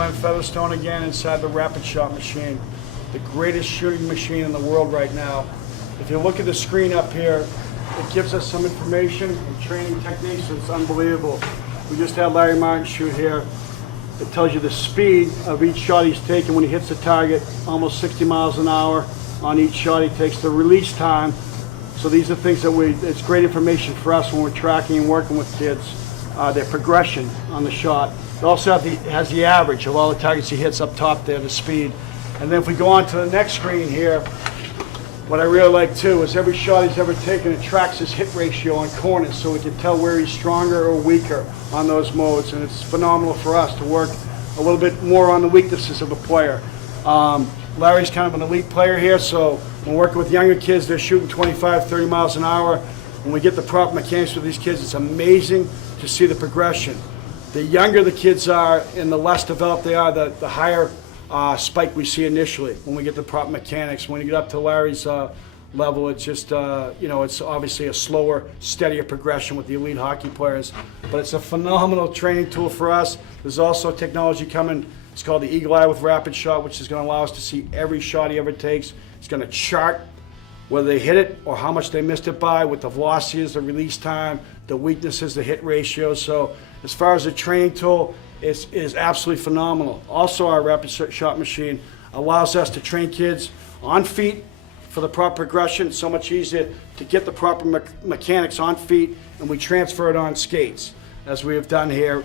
Glen Featherstone again inside the rapid shot machine. The greatest shooting machine in the world right now. If you look at the screen up here, it gives us some information and training techniques. It's unbelievable. We just had Larry Martin shoot here. It tells you the speed of each shot he's taking when he hits the target, almost 60 miles an hour on each shot he takes. The release time. So these are things that it's great information for us when we're tracking and working with kids. Their progression on the shot. It also has the average of all the targets he hits up top there, the speed. And then if we go on to the next screen here, what I really like too is every shot he's ever taken, it tracks his hit ratio on corners so we can tell where he's stronger or weaker on those modes. And it's phenomenal for us to work a little bit more on the weaknesses of a player. Larry's kind of an elite player here, so when we're working with younger kids, they're shooting 25, 30 miles an hour. When we get the proper mechanics with these kids, it's amazing to see the progression. The younger the kids are and the less developed they are, the higher spike we see initially when we get the proper mechanics. When you get up to Larry's level, it's just, it's obviously a slower, steadier progression with the elite hockey players. But it's a phenomenal training tool for us. There's also technology coming. It's called the Eagle Eye with Rapid Shot, which is going to allow us to see every shot he ever takes. It's going to chart whether they hit it or how much they missed it by, with the velocities, the release time, the weaknesses, the hit ratio. So as far as a training tool, it is absolutely phenomenal. Also, our rapid shot machine allows us to train kids on feet for the proper progression. It's so much easier to get the proper mechanics on feet, and we transfer it on skates, as we have done here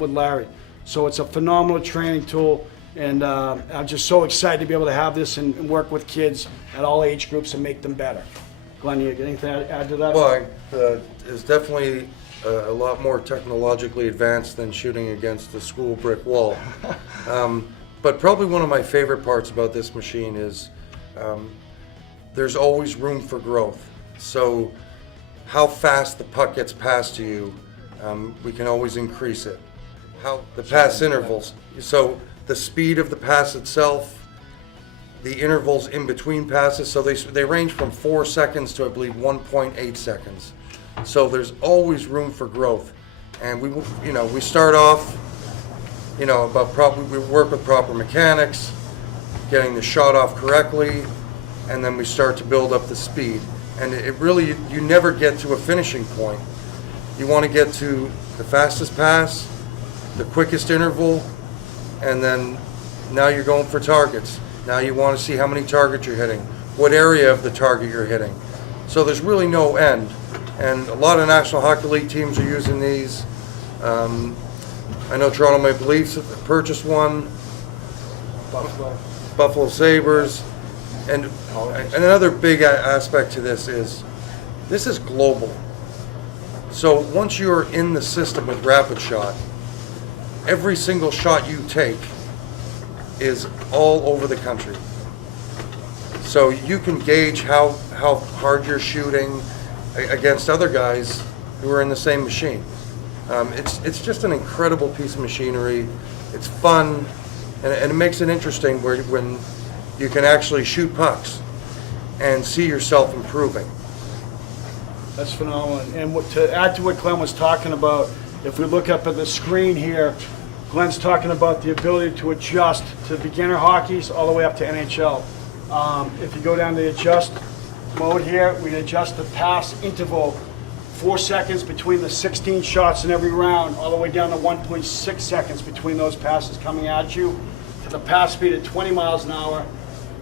with Larry. So it's a phenomenal training tool, and I'm just so excited to be able to have this and work with kids at all age groups and make them better. Glenn, you got anything to add to that? Well, it's definitely a lot more technologically advanced than shooting against a school brick wall. But probably one of my favorite parts about this machine is there's always room for growth. So how fast the puck gets passed to you, we can always increase it. How the pass intervals. So the speed of the pass itself, the intervals in between passes, so they range from 4 seconds to, I believe, 1.8 seconds. So there's always room for growth, and we start off, we work with proper mechanics, getting the shot off correctly, and then we start to build up the speed. And it really, you never get to a finishing point. You want to get to the fastest pass, the quickest interval, and then now you're going for targets. Now you want to see how many targets you're hitting, what area of the target you're hitting. So there's really no end. And a lot of National Hockey League teams are using these. I know Toronto Maple Leafs have purchased one. Buffalo Sabres. And another big aspect to this is global. So once you're in the system with Rapid Shot, every single shot you take is all over the country. So you can gauge how hard you're shooting against other guys who are in the same machine. It's just an incredible piece of machinery. It's fun, and it makes it interesting when you can actually shoot pucks and see yourself improving. That's phenomenal. And to add to what Glenn was talking about, if we look up at the screen here, Glenn's talking about the ability to adjust to beginner hockeys all the way up to NHL. If you go down to the adjust mode here, we adjust the pass interval 4 seconds between the 16 shots in every round, all the way down to 1.6 seconds between those passes coming at you, to the pass speed at 20 miles an hour,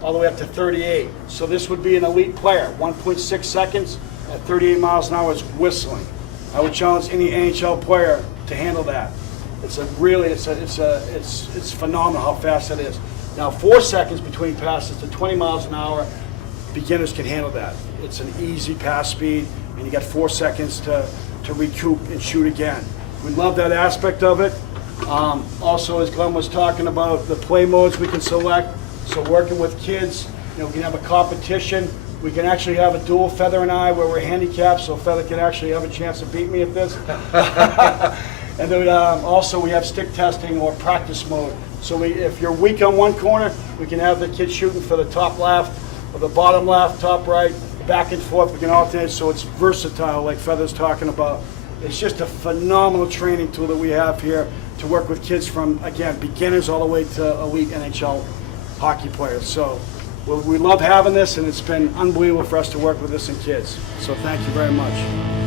all the way up to 38. So this would be an elite player. 1.6 seconds at 38 miles an hour is whistling. I would challenge any NHL player to handle that. It's phenomenal how fast that is. Now 4 seconds between passes to 20 miles an hour, beginners can handle that. It's an easy pass speed, and you got 4 seconds to recoup and shoot again. We love that aspect of it. Also, as Glenn was talking about, the play modes we can select. So working with kids, we can have a competition. We can actually have a duel, Feather and I, where we're handicapped, so Feather can actually have a chance to beat me at this. And then also we have stick testing or practice mode. So if you're weak on one corner, we can have the kid shooting for the top left or the bottom left, top right, back and forth. We can alternate, so it's versatile, like Feather's talking about. It's just a phenomenal training tool that we have here. to work with kids from, again, beginners all the way to elite NHL hockey players. So we love having this, and it's been unbelievable for us to work with this and kids. So thank you very much.